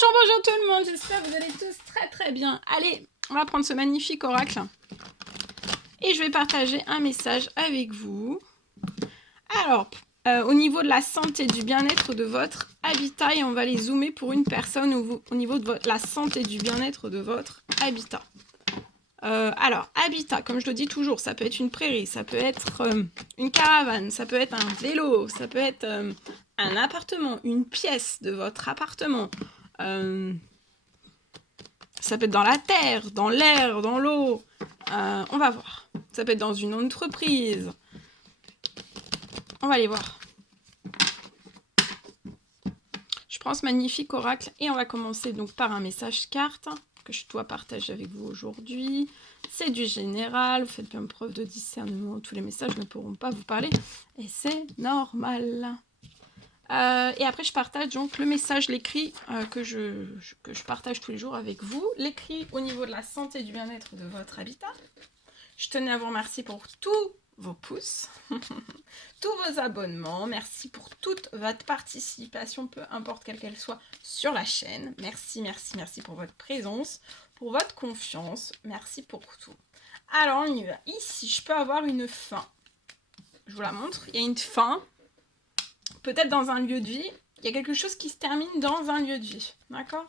Bonjour tout le monde, j'espère que vous allez tous très bien. Allez, on va prendre ce magnifique oracle et je vais partager un message avec vous. Alors, au niveau de la santé, du bien-être de votre habitat, et on va les zoomer pour une personne au niveau de la santé, du bien-être de votre habitat. Alors, habitat, comme je le dis toujours, ça peut être une prairie, ça peut être une caravane, ça peut être un vélo, ça peut être un appartement, une pièce de votre appartement. Ça peut être dans la terre, dans l'air, dans l'eau. On va voir. Ça peut être dans une entreprise. On va aller voir. Je prends ce magnifique oracle et on va commencer donc par un message carte que je dois partager avec vous aujourd'hui. C'est du général, vous faites bien preuve de discernement, tous les messages ne pourront pas vous parler et c'est normal. Et après je partage donc le message, l'écrit que je partage tous les jours avec vous, l'écrit au niveau de la santé et du bien-être de votre habitat. Je tenais à vous remercier pour tous vos pouces, tous vos abonnements, merci pour toute votre participation, peu importe quelle qu'elle soit, sur la chaîne. Merci pour votre présence, pour votre confiance, merci pour tout. Alors on y va. Ici, je peux avoir une fin. Je vous la montre. Il y a une fin, peut-être dans un lieu de vie. Il y a quelque chose qui se termine dans un lieu de vie, d'accord ?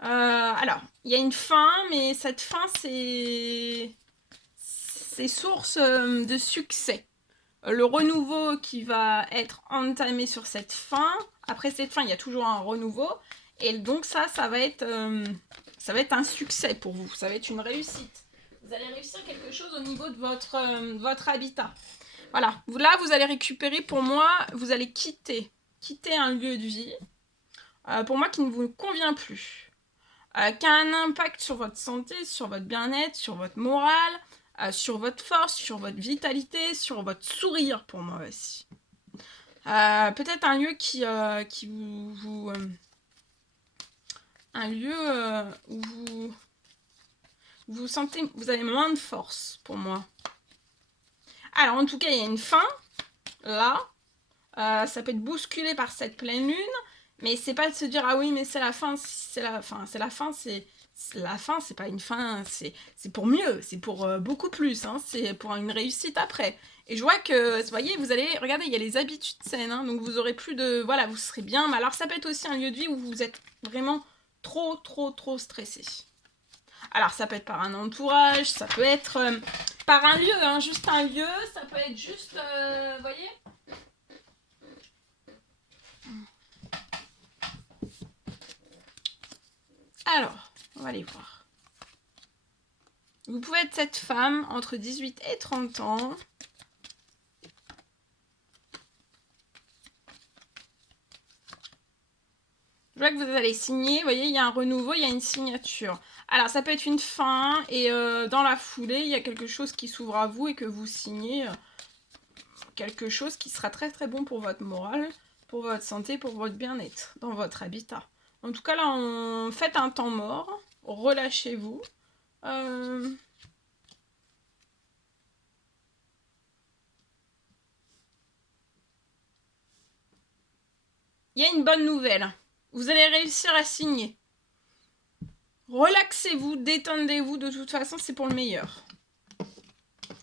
Alors, il y a une fin, mais cette fin, c'est source de succès. Le renouveau qui va être entamé sur cette fin, après cette fin, il y a toujours un renouveau, et donc ça va être un succès pour vous, ça va être une réussite. Vous allez réussir quelque chose au niveau de votre habitat. Voilà, là vous allez récupérer, pour moi, vous allez quitter un lieu de vie, pour moi qui ne vous convient plus, qui a un impact sur votre santé, sur votre bien-être, sur votre morale, sur votre force, sur votre vitalité, sur votre sourire pour moi aussi. Peut-être un lieu qui vous un lieu où vous sentez, vous avez moins de force pour moi. Alors en tout cas il y a une fin là, ça peut être bousculé par cette pleine lune, mais c'est pas de se dire ah oui mais c'est la fin, c'est la fin, c'est pas une fin, c'est pour mieux, c'est pour beaucoup plus, hein, c'est pour une réussite après. Et je vois que, vous voyez, vous allez, regardez, il y a les habitudes saines, hein, donc vous aurez plus de, voilà, vous serez bien. Mais alors ça peut être aussi un lieu de vie où vous êtes vraiment trop stressé. Alors ça peut être par un entourage, ça peut être par un lieu, hein, juste un lieu, ça peut être juste, vous voyez. Alors, on va aller voir. Vous pouvez être cette femme entre 18 et 30 ans. Je vois que vous allez signer, vous voyez, il y a un renouveau, il y a une signature. Alors, ça peut être une fin, et dans la foulée, il y a quelque chose qui s'ouvre à vous et que vous signez quelque chose qui sera très bon pour votre morale, pour votre santé, pour votre bien-être dans votre habitat. En tout cas, là, on fait un temps mort, relâchez-vous. Il y a une bonne nouvelle. Vous allez réussir à signer. Relaxez-vous, détendez-vous, de toute façon, c'est pour le meilleur.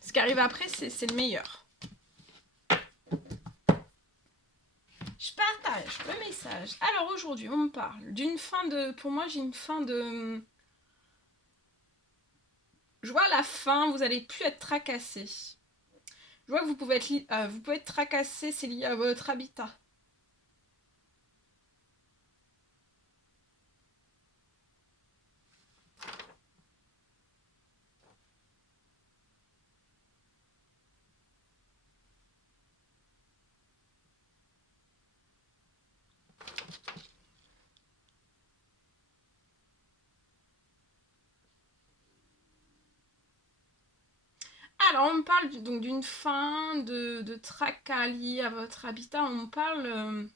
Ce qui arrive après, c'est le meilleur. Je partage le message. Alors aujourd'hui, on me parle d'une fin de... Pour moi, j'ai une fin de... Je vois la fin, vous allez plus être tracassé. Je vois que vous pouvez être tracassé, c'est lié à votre habitat. Alors, on me parle donc d'une fin de tracas liés à votre habitat. On me parle...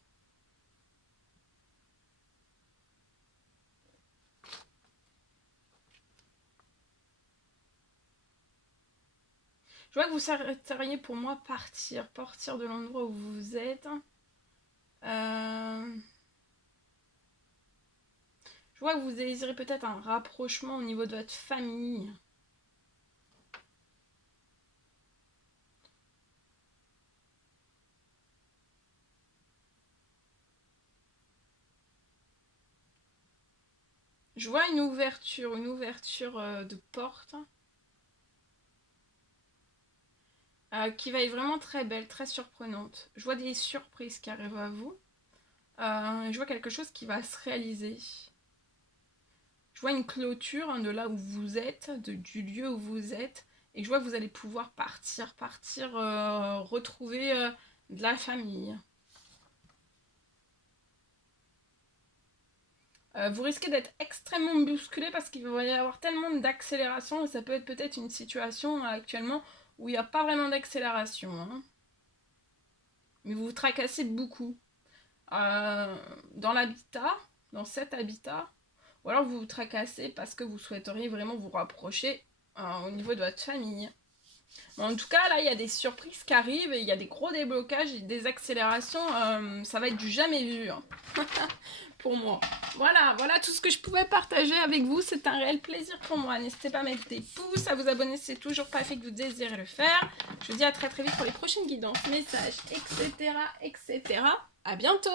Je vois que vous souhaiteriez pour moi partir de l'endroit où vous êtes. vois que vous désirez peut-être un rapprochement au niveau de votre famille. Je vois une ouverture de porte qui va être vraiment très belle, très surprenante. Je vois des surprises qui arrivent à vous. Je vois quelque chose qui va se réaliser. Je vois une clôture de là où vous êtes, du lieu où vous êtes. Et je vois que vous allez pouvoir partir, retrouver de la famille. Vous risquez d'être extrêmement bousculé parce qu'il va y avoir tellement d'accélération et ça peut être peut-être une situation actuellement où il n'y a pas vraiment d'accélération. Hein. Mais vous vous tracassez beaucoup. Dans l'habitat, dans cet habitat, ou alors vous vous tracassez parce que vous souhaiteriez vraiment vous rapprocher au niveau de votre famille. Mais en tout cas, là, il y a des surprises qui arrivent, et il y a des gros déblocages et des accélérations, ça va être du jamais vu hein, pour moi. Voilà tout ce que je pouvais partager avec vous, c'est un réel plaisir pour moi. N'hésitez pas à mettre des pouces, à vous abonner si c'est toujours pas fait que vous désirez le faire. Je vous dis à très vite pour les prochaines guidances, messages, etc. À bientôt!